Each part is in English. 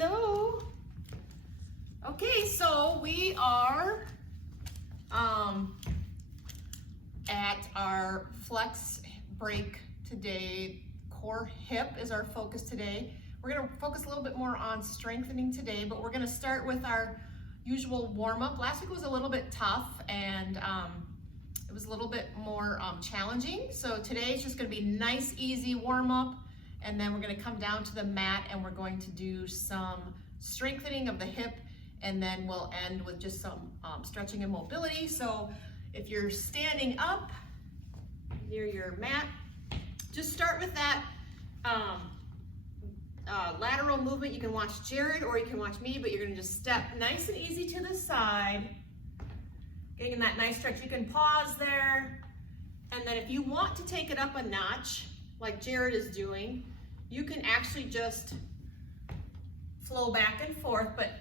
Hello. Okay, so we are at our flex break today. Core hip is our focus today. We're going to focus a little bit more on strengthening today, but we're going to start with our usual warm-up. Last week was a little bit tough and it was a little bit more challenging. So today it's just going to be nice, easy warm-up, and then we're going to come down to the mat and we're going to do some strengthening of the hip, and then we'll end with just some stretching and mobility. So if you're standing up near your mat, just start with that lateral movement. You can watch Jared or you can watch me, but you're gonna just step nice and easy to the side, getting that nice stretch. You can pause there, and then if you want to take it up a notch, like Jared is doing, you can actually just flow back and forth, but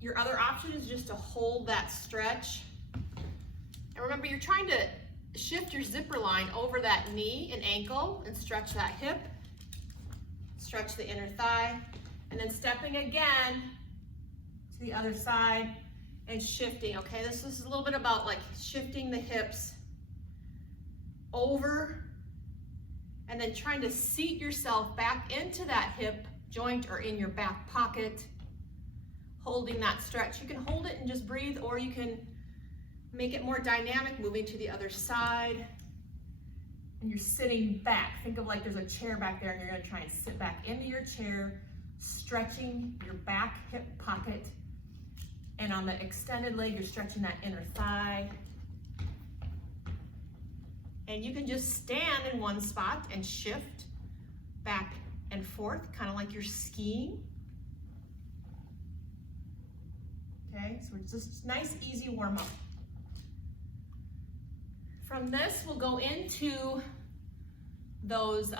your other option is just to hold that stretch. And remember, you're trying to shift your zipper line over that knee and ankle and stretch that hip, stretch the inner thigh, and then stepping again to the other side and shifting, okay? This is a little bit about like shifting the hips over and then trying to seat yourself back into that hip joint or in your back pocket, holding that stretch. You can hold it and just breathe, or you can make it more dynamic, moving to the other side. And you're sitting back. Think of like there's a chair back there and you're gonna try and sit back into your chair, stretching your back hip pocket. And on the extended leg, you're stretching that inner thigh. And you can just stand in one spot and shift back and forth, kind of like you're skiing. Okay, so it's just nice, easy warm up. From this, we'll go into those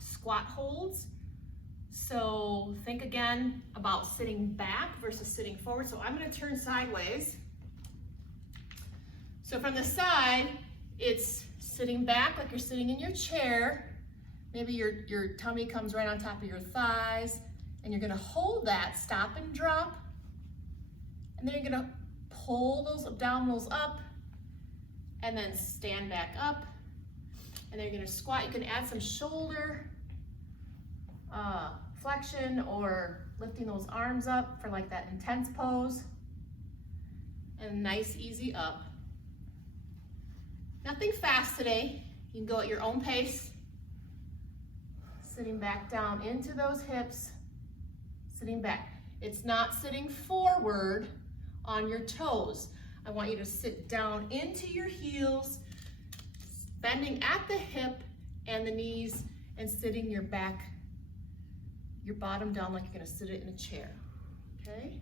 squat holds. So think again about sitting back versus sitting forward. So I'm going to turn sideways. So from the side, it's sitting back like you're sitting in your chair. Maybe your tummy comes right on top of your thighs, and you're going to hold that, stop and drop. And then you're going to pull those abdominals up and then stand back up. And then you're going to squat. You can add some shoulder flexion or lifting those arms up for like that intense pose. And nice, easy up. Nothing fast today. You can go at your own pace. Sitting back down into those hips. Sitting back. It's not sitting forward on your toes. I want you to sit down into your heels, bending at the hip and the knees, and sitting your back, your bottom down like you're gonna sit it in a chair, okay?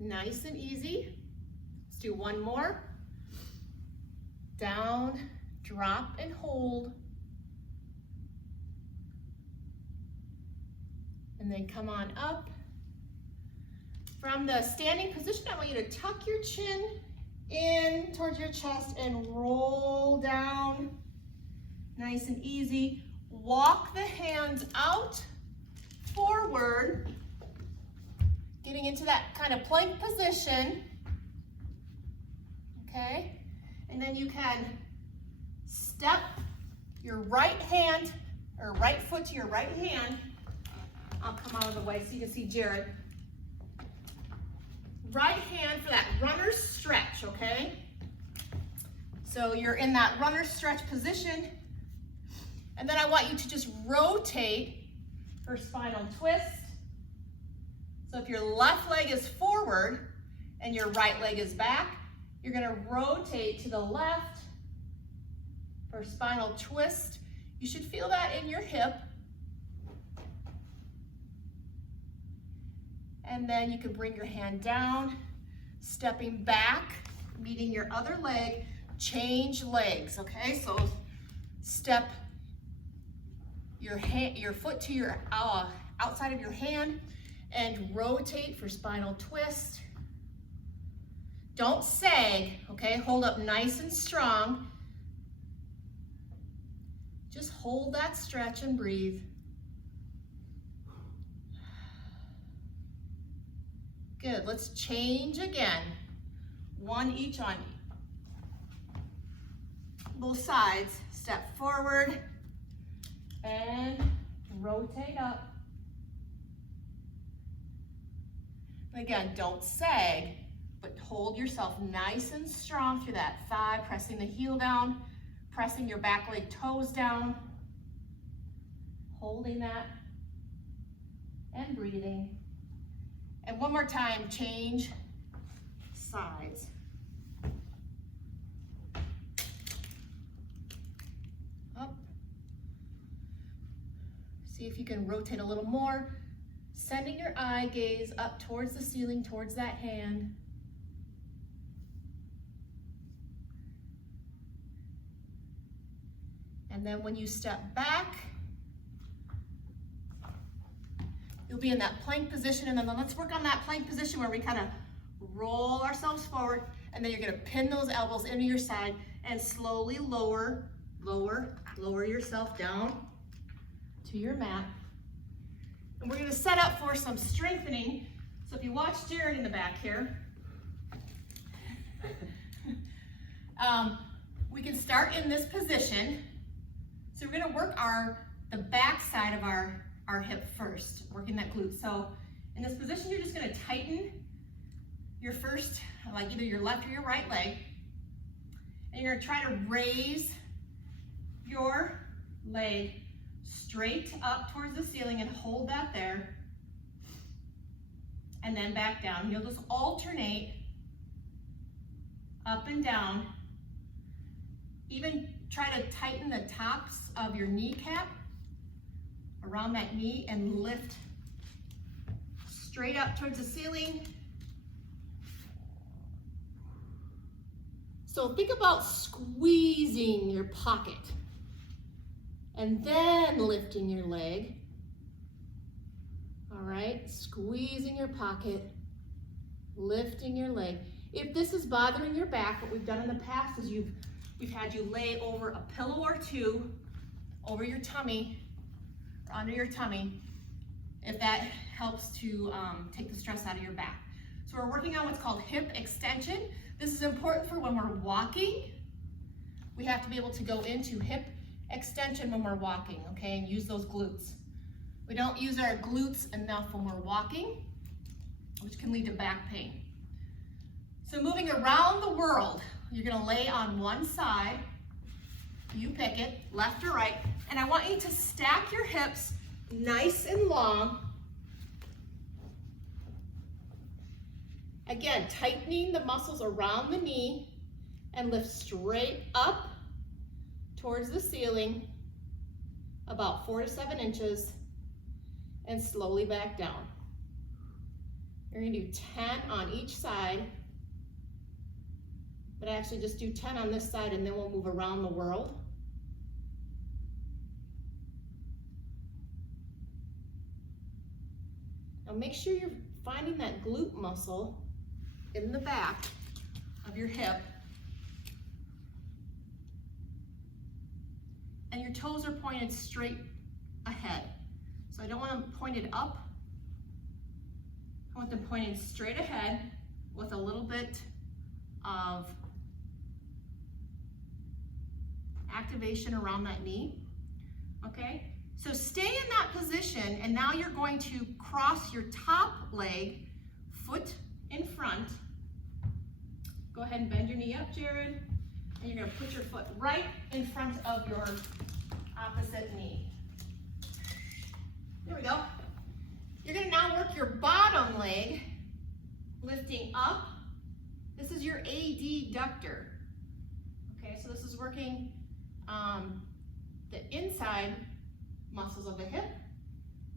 Nice and easy. Let's do one more. Down, drop, and hold. And then come on up. From the standing position, I want you to tuck your chin in towards your chest and roll down. Nice and easy. Walk the hands out, forward, getting into that kind of plank position. Okay? And then you can step your right hand, or right foot to your right hand. I'll come out of the way so you can see Jared. Right hand for that runner's stretch, okay? So you're in that runner's stretch position. And then I want you to just rotate for spinal twist. So if your left leg is forward and your right leg is back, you're gonna rotate to the left for spinal twist. You should feel that in your hip. And then you can bring your hand down, stepping back, meeting your other leg, change legs, okay? So step your foot to your outside of your hand and rotate for spinal twist. Don't sag, okay? Hold up nice and strong. Just hold that stretch and breathe. Good, let's change again. One each on both sides. Step forward and rotate up. Again, don't sag, but hold yourself nice and strong through that thigh, pressing the heel down, pressing your back leg toes down, holding that and breathing. And one more time, change sides. Up. See if you can rotate a little more, sending your eye gaze up towards the ceiling, towards that hand. And then when you step back, you'll be in that plank position, and then let's work on that plank position where we kind of roll ourselves forward, and then you're gonna pin those elbows into your side and slowly lower yourself down to your mat. And we're gonna set up for some strengthening. So if you watch Jared in the back here, we can start in this position. So we're gonna work the back side of our hip first, working that glute. So in this position, you're just gonna tighten your first, like either your left or your right leg, and you're gonna try to raise your leg straight up towards the ceiling and hold that there, and then back down. You'll just alternate up and down. Even try to tighten the tops of your kneecap around that knee and lift straight up towards the ceiling. So think about squeezing your pocket and then lifting your leg. All right, squeezing your pocket, lifting your leg. If this is bothering your back, what we've done in the past is we've had you lay over a pillow or two over your tummy, or under your tummy, if that helps to take the stress out of your back. So we're working on what's called hip extension. This is important for when we're walking. We have to be able to go into hip extension when we're walking, okay, and use those glutes. We don't use our glutes enough when we're walking, which can lead to back pain. So moving around the world, you're gonna lay on one side, you pick it, left or right, and I want you to stack your hips nice and long. Again, tightening the muscles around the knee and lift straight up towards the ceiling, about 4 to 7 inches, and slowly back down. You're gonna do 10 on each side, but actually just do 10 on this side and then we'll move around the world. Now make sure you're finding that glute muscle in the back of your hip. And your toes are pointed straight ahead. So I don't want them pointed up. I want them pointed straight ahead with a little bit of activation around that knee, okay? So stay in that position, and now you're going to cross your top leg, foot in front. Go ahead and bend your knee up, Jared, and you're gonna put your foot right in front of your opposite knee. There we go. You're gonna now work your bottom leg, lifting up. This is your adductor. Okay, so this is working the inside muscles of the hip.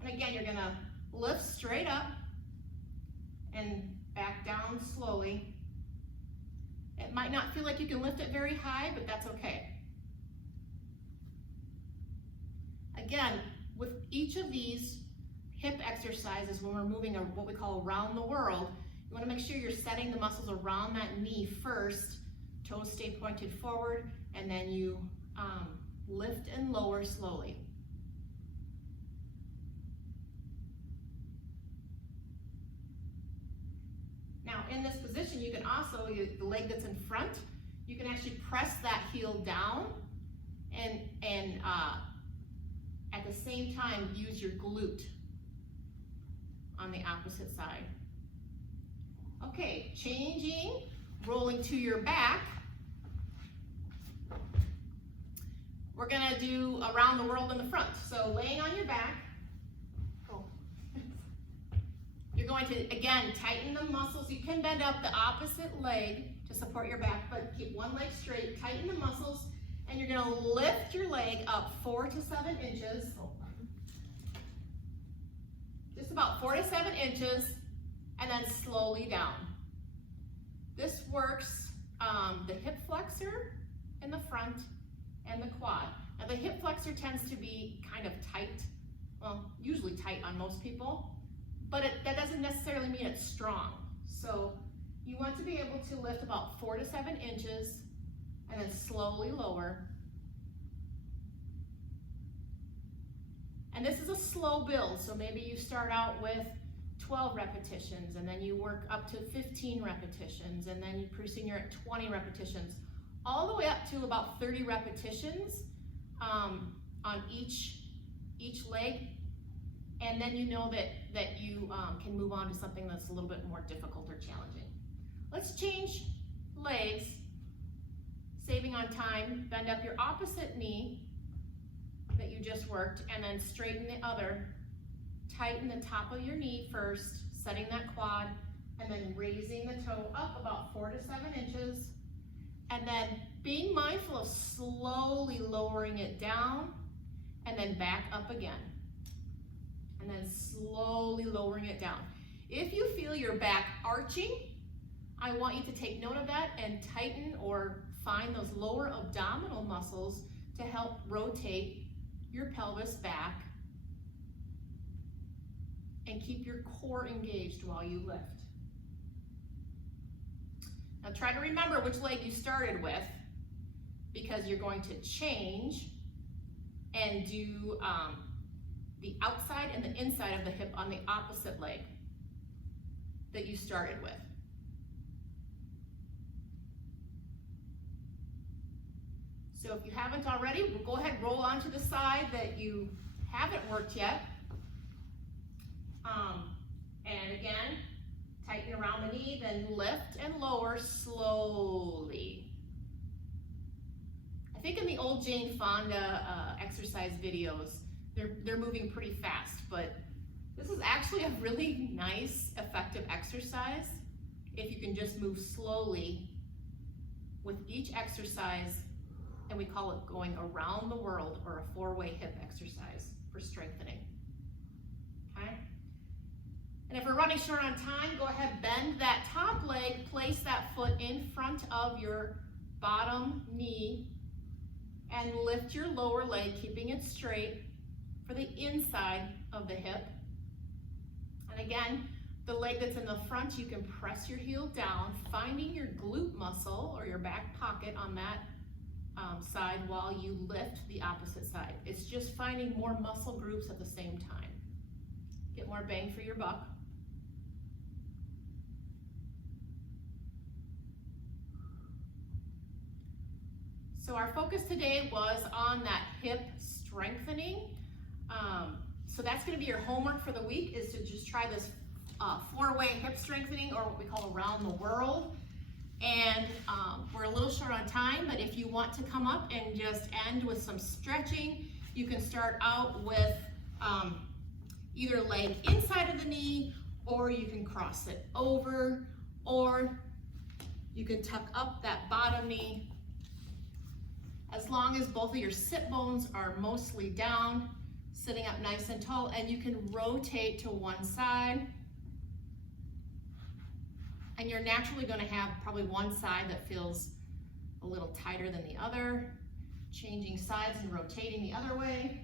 And again, you're gonna lift straight up and back down slowly. It might not feel like you can lift it very high, but that's okay. Again, with each of these hip exercises, when we're moving what we call around the world, you wanna make sure you're setting the muscles around that knee first, toes stay pointed forward, and then you lift and lower slowly. in this position, you can also, the leg that's in front, you can actually press that heel down and at the same time use your glute on the opposite side. Okay, changing, rolling to your back. We're gonna do around the world in the front. So laying on your back, you're going to, again, tighten the muscles. You can bend up the opposite leg to support your back, but keep one leg straight, tighten the muscles, and you're gonna lift your leg up 4 to 7 inches. Just about 4 to 7 inches, and then slowly down. This works the hip flexor in the front and the quad. Now the hip flexor tends to be kind of tight, well, usually tight on most people, but that doesn't necessarily mean it's strong. So you want to be able to lift about 4 to 7 inches and then slowly lower. And this is a slow build, so maybe you start out with 12 repetitions and then you work up to 15 repetitions and then pretty soon you're at 20 repetitions, all the way up to about 30 repetitions on each leg. And then you know that you can move on to something that's a little bit more difficult or challenging. Let's change legs, saving on time. Bend up your opposite knee that you just worked, and then straighten the other. Tighten the top of your knee first, setting that quad, and then raising the toe up about 4 to 7 inches. And then being mindful of slowly lowering it down, and then back up again. And then slowly lowering it down. If you feel your back arching, I want you to take note of that and tighten or find those lower abdominal muscles to help rotate your pelvis back and keep your core engaged while you lift. Now try to remember which leg you started with, because you're going to change and do the outside and the inside of the hip on the opposite leg that you started with. So if you haven't already, we'll go ahead and roll onto the side that you haven't worked yet. And again, tighten around the knee, then lift and lower slowly. I think in the old Jane Fonda exercise videos, they're moving pretty fast, but this is actually a really nice, effective exercise if you can just move slowly with each exercise, and we call it going around the world, or a 4-way hip exercise for strengthening, okay? And if we're running short on time, go ahead, bend that top leg, place that foot in front of your bottom knee, and lift your lower leg, keeping it straight for the inside of the hip. And again, the leg that's in the front, you can press your heel down, finding your glute muscle or your back pocket on that side while you lift the opposite side. It's just finding more muscle groups at the same time. Get more bang for your buck. So our focus today was on that hip strengthening. So that's going to be your homework for the week, is to just try this 4-way hip strengthening, or what we call around the world. And we're a little short on time, but if you want to come up and just end with some stretching, you can start out with either leg inside of the knee, or you can cross it over, or you can tuck up that bottom knee. As long as both of your sit bones are mostly down, sitting up nice and tall, and you can rotate to one side. And you're naturally going to have probably one side that feels a little tighter than the other. Changing sides and rotating the other way.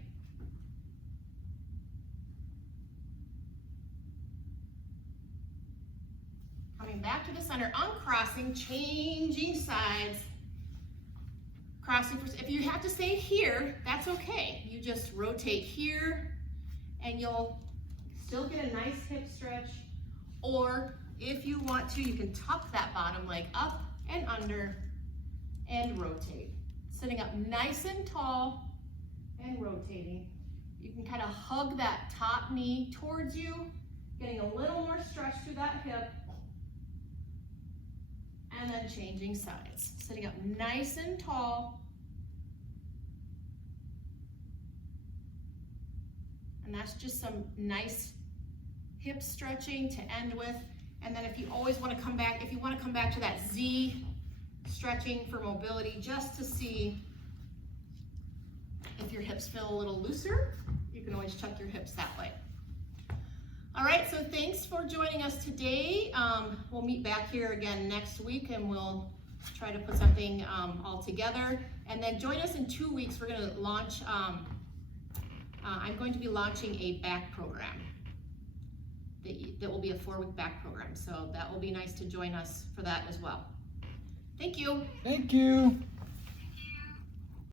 Coming back to the center, uncrossing, changing sides. Crossing, if you have to stay here, that's okay. You just rotate here and you'll still get a nice hip stretch. Or If you want to, you can tuck that bottom leg up and under and rotate. Sitting up nice and tall and rotating. You can kind of hug that top knee towards you, getting a little more stretch through that hip, and then changing sides. Sitting up nice and tall. And that's just some nice hip stretching to end with. And then if you always want to come back, if you want to come back to that Z, stretching for mobility, just to see if your hips feel a little looser, you can always check your hips that way. All right, so thanks for joining us today. We'll meet back here again next week and we'll try to put something all together. And then join us in 2 weeks. We're going to launch, I'm going to be launching a back program. That will be a 4-week back program. So that will be nice to join us for that as well. Thank you. Thank you.